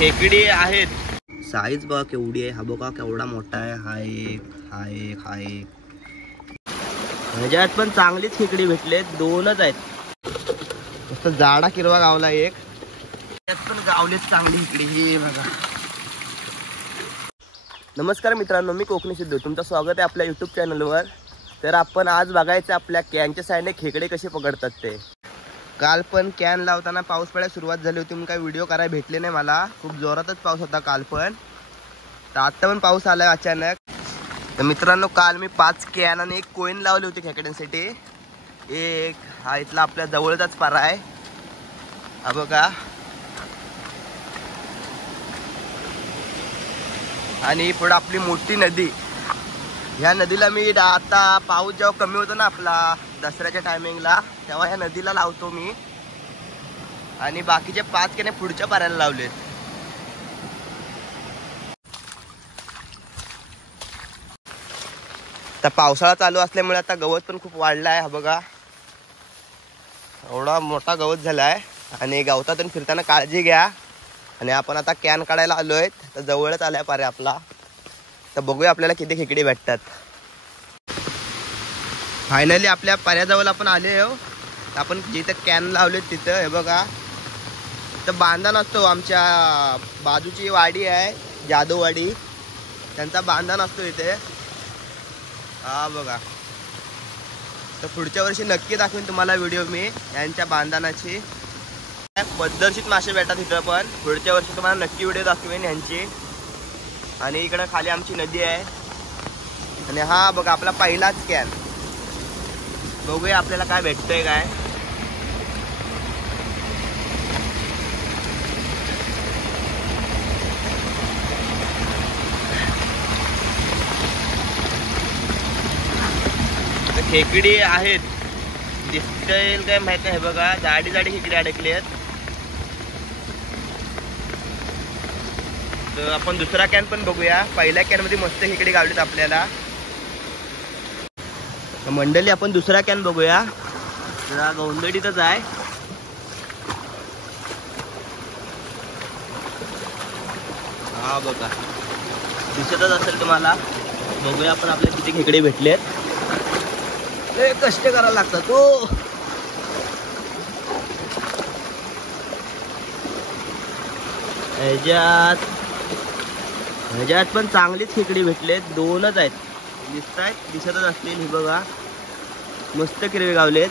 खेकडी आहेत. साईज बघा केवढी आहे. हा बघा केवढा मोठा आहे. हा एक ह्याच्यात पण चांगलीच खेकडी भेटले. दोनच आहेत. मस्त जाडा किरवा गावला एक. त्यात पण गावलेच चांगली खेकडी. हे बघा. नमस्कार मित्रांनो, मी कोकणी सिद्धू. तुमचं स्वागत आहे आपल्या यूट्यूब चॅनलवर. तर आपण आज बघायचं आपल्या कॅनच्या साईडने खेकडे कसे पकडतात ते. काल पण कॅन लावताना पाऊस पडायला सुरुवात झाली होती, म्हणून काही व्हिडिओ करायला भेटले नाही मला. खूप जोरातच पाऊस होता काल पण. तर आता पण पाऊस आलाय अचानक. तर मित्रांनो, काल मी 5 कॅन आणि 1 कोईन लावली होती खेकड्यांसाठी. एक हा इथला आपल्या जवळचाच पारा आहे. हा बघा. आणि पुढे आपली मोठी नदी. ह्या नदीला मी आता पाऊस जेव्हा कमी होतो ना आपला दसऱ्याच्या टायमिंगला, तेव्हा ह्या नदीला लावतो मी. आणि बाकीचे 5 कॅन पुढच्या पाऱ्याला लावलेत. आता पावसाळा चालू असल्यामुळे आता गवत पण खूप वाढलं आहे. हा बघा, एवढा मोठा गवत झाला आहे. आणि गवतातून फिरताना काळजी घ्या. आणि आपण आता कॅन काढायला आलोय. तर जवळच आलाय पारे आपला. तर बघूया आपल्याला किती खेकडी भेटतात. फायनली आपल्या पाऱ्याजवळ आपण आले हो. आपण जिथे कॅन लावले तिथं हे बघा, इथं बांधण असतो. आमच्या बाजूची वाडी आहे जाधववाडी, त्यांचा बांधण असतो इथे. हा बघा. तर पुढच्या वर्षी नक्की दाखवेन तुम्हाला व्हिडिओ मी यांच्या बांधणाची. पद्धतशीर मासे भेटतात इथं पण. पुढच्या वर्षी तुम्हाला नक्की व्हिडिओ दाखवेन यांची. आणि इकडं खाली आमची नदी आहे. आणि हा बघा आपला पहिलाच कॅन. बघूया आपल्याला काय भेटतंय काय. खेकडी आहेत, दिसतील काय माहित नाही. बघा जाडी जाडी खेकडी अडकली आहेत. तर आपण दुसरा कॅन पण बघूया. पहिल्या कॅन मध्ये मस्त खेकडी गावलीत आपल्याला. मंडळी आपण दुसरा कॅन बघूया. जरा गोंधळीतच आहे. हा बघा, दिसतच असेल तुम्हाला. बघूया आपण आपल्याला किती खेकडे भेटलेत. कष्ट करायला लागतात हो. ह्याच्यात पण चांगलीच खेकडी भेटलेत. दोनच आहेत. दिसतच असतील. ही बघा मस्त किरवे गावलेत.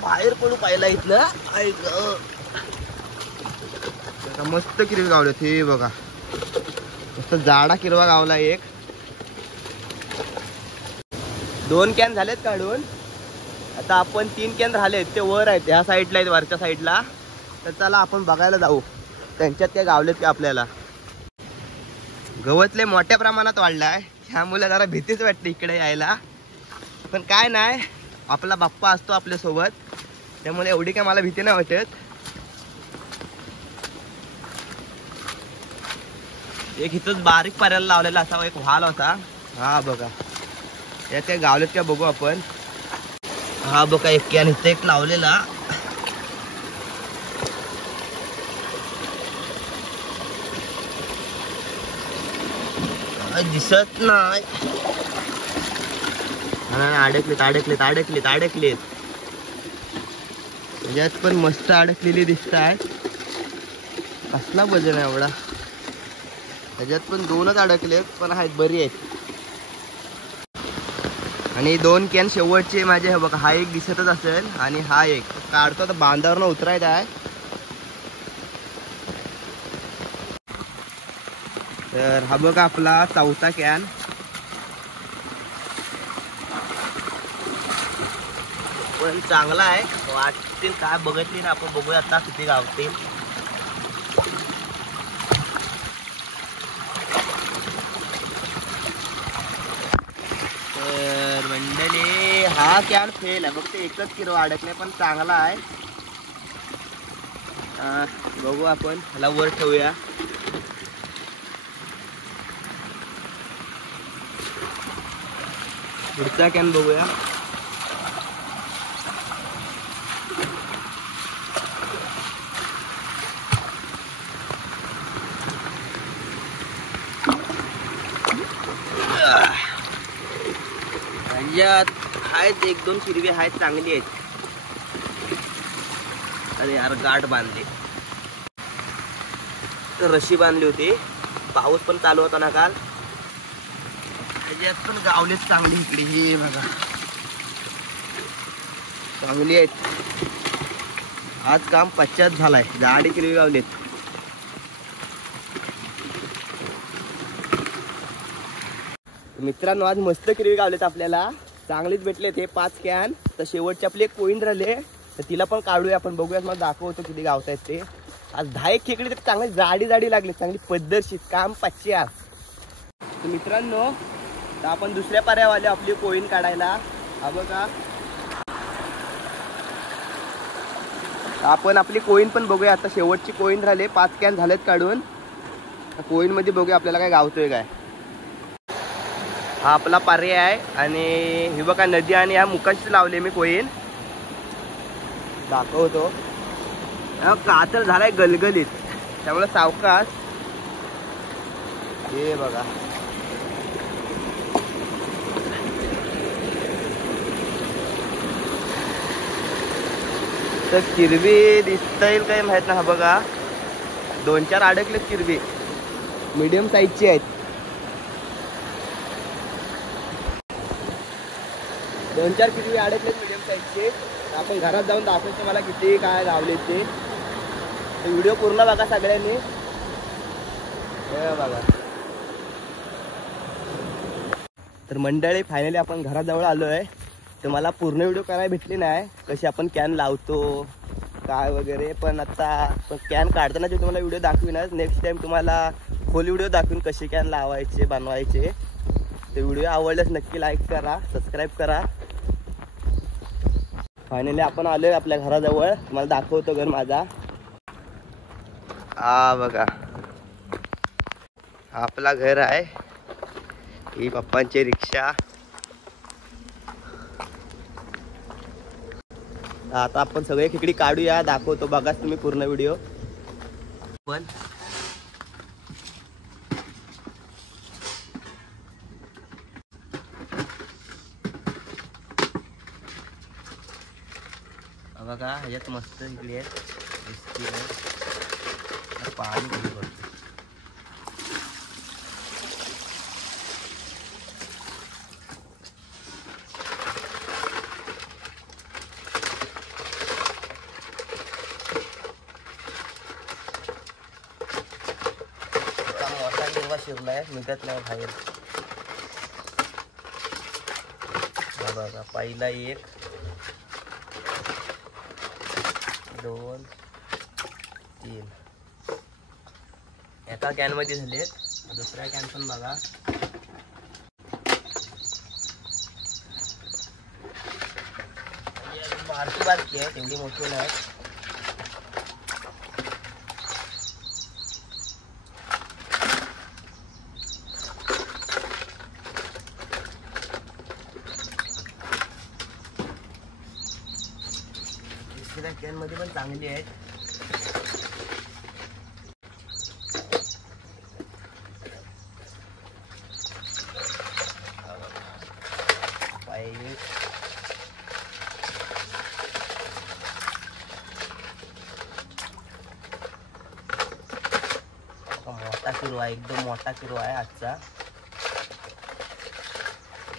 बाहेर पडू पाहिला इथलं. मस्त किरवे गावलेत. हे बघा मस्त जाडा किरवा गावला एक. 2 कॅन झालेत काढून. आता आपण 3 कॅन राहिलेत, ते वर आहेत, ह्या साईडला आहेत, वरच्या साईडला. तर चला आपण बघायला जाऊ त्यांच्यात काय गावलेत की. आपल्याला गवतले मोठ्या प्रमाणात वाढलाय, त्यामुळे जरा भीतीच वाटते इकडे यायला. पण काय नाही, आपला बाप्पा असतो आपल्या सोबत, त्यामुळे एवढी काय मला भीती नाही वाटत. एक इथंच बारीक पाऱ्याला लावलेला असा एक व्हाल होता. हा बघा यात काय गावलेत काय बघू आपण. हा बघा एक कॅन इथं एक लावलेला. दिसत नाही. अडकलेत. यात पण मस्त अडकलेली दिसत आहे. कसला वजन आहे एवढा. त्याच्यात पण 2च अडकलेत, पण आहेत, बरी आहेत. आणि 2 कॅन शेवटचे माझे. हे बघा हा एक दिसतच असेल. आणि हा एक काढतो तर बांधावरनं उतरायचा आहे. तर हा बघा आपला 4था कॅन. पण चांगला आहे. वाटतील काय बघितली ना आपण. बघूया आता किती गावतील. तर मंडळी हा कॅन फेल आहे. फक्त एकच किरवा अडकले, पण चांगला आहे. बघू आपण ह्याला वर ठेवूया. पुढचा कॅन बघूया. ह्याच्यात आहेत 1-2 हिरवी आहेत, चांगली आहेत. अरे यार गाठ बांधली, रशी बांधली होती, पाऊस पण चालू होता ना काल. ह्याच्यात पण गावलेत चांगली. इकडे हे बघा चांगली आहेत. आज काम पश्चात झालाय. झाडी हिरवी गावलेत. मित्रांनो आज मस्त किरवी गावलेत आपल्याला, चांगलीच भेटलेत हे 5 कॅन. तर शेवटचे आपले एक कोईन राहिले, तर तिला पण काढूया आपण, बघूयात. मला दाखवतो किती गावतायत ते. आज 10 खेकडी तर चांगली जाडी लागली, चांगली पद्धतशीर काम 500. तर मित्रांनो तर आपण दुसऱ्या पाऱ्यावाले आपली कोईन काढायला. हा बघा आपण आपली कोईन पण बघूया. आता शेवटची कोईन राहिले, 5 कॅन झालेत काढून. कोईन मध्ये बघूया आपल्याला काय गावतोय काय. हा आपला पर्याय आहे. आणि हे बघा नदी आणि ह्या मुकाशी लावले मी कोईन, दाखवतो. कातर झालाय गलगलीत, त्यामुळे सावकाश. हे बघा तर किरवी दिसता येईल काही माहित ना. हा बघा 2-4 अडकलेत किरवी, मीडियम साईजची आहेत. 2-4 किरवी अडकलेत मीडियम साईजचे. आपण घरात जाऊन दाखवतो मला किती काय गावले ते. व्हिडिओ पूर्ण बघा सगळ्यांनी. हे बघा तर मंडळी फायनली आपण घराजवळ आलो आहे. तर मला पूर्ण व्हिडिओ करायला भेटली नाही, कशी आपण कॅन लावतो काय वगैरे. पण आता कॅन काढताना जे तुम्हाला व्हिडिओ दाखवीनच. नेक्स्ट टाइम तुम्हाला फुल व्हिडिओ दाखवीन कशी कॅन लावायचे बनवायचे. ते व्हिडिओ आवडल्यास नक्की लाईक करा, सबस्क्राईब करा. फायनली आपण आलोय आपल्या घराजवळ, तुम्हाला दाखवतो घर माझा. हा बघा आपला घर आहे. ही पप्पांची रिक्षा. आता आपण सगळे खेकडी काढूया, दाखवतो बघा तुम्ही पूर्ण व्हिडिओ. पण बघा ह्याच्यात मस्त इकडे आहेत, पाणी कमी पडतं. मोठा हिरवा शिरलाय, निघत नाही बाहेर. बघा पहिला 1 2 3 एका कॅन मध्ये झालेत. दुसऱ्या कॅन पण बघा. बारकी आहे, तेवढी मोठी नाही. दुसऱ्या कॅन मध्ये पण चांगली आहेत. मोठा किरवा, एकदम मोठा किरवा आहे आजचा.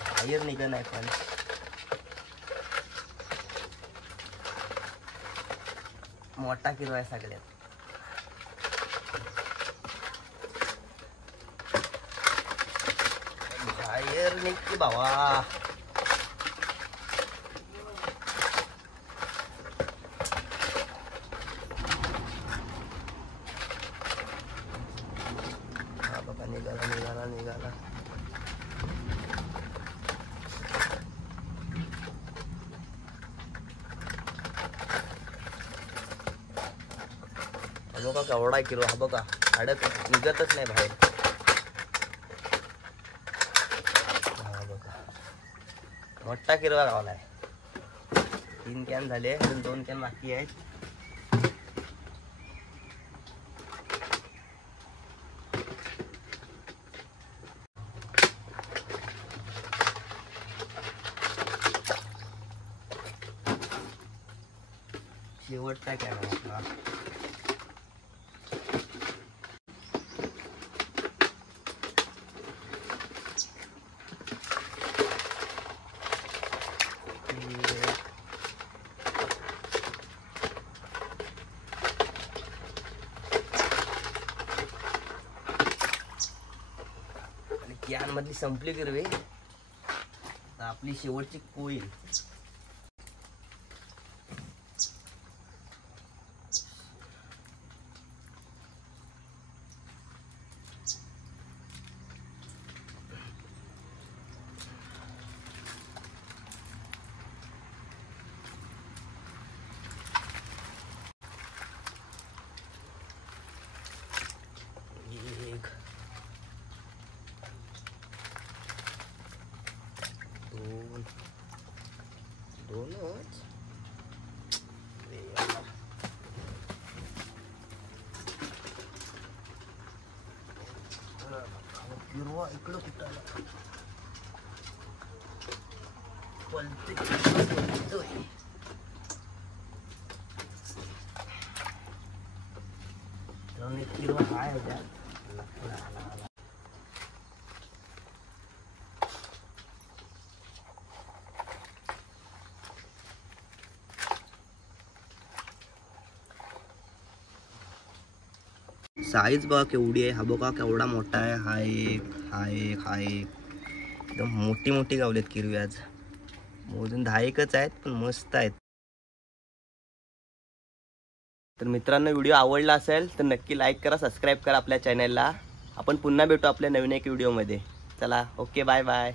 बाहेर निघत नाही पण. मोठा किरवा आहे सगळ्यात. बाहेर निघते भावा. निघाला. बघा केवढा किलो. हा बघा निघतच नाही बाहेर. हा बघा मोठा किरवा गावलाय. 3 कॅन झाले, 2 कॅन बाकी आहेत. शेवटचा कॅमेरा कॅन मधली संपली गिरवे. आपली शेवटची कोईल. दोनच हिरवा इकडं कुठं आला हिरवा हाय होत्या. साईज बघा केवढी आहे. हा बघा केवढा मोठा आहे. हा एक एकदम मोठी मोठी गावलेत किरवी आज. मोजून 10 आहेत पण मस्त आहेत. तर मित्रांनो व्हिडिओ आवडला असेल तर नक्की लाईक करा, सबस्क्राईब करा आपल्या चॅनलला. आपण पुन्हा भेटू आपल्या नवीन एक व्हिडिओमध्ये. चला ओके बाय बाय.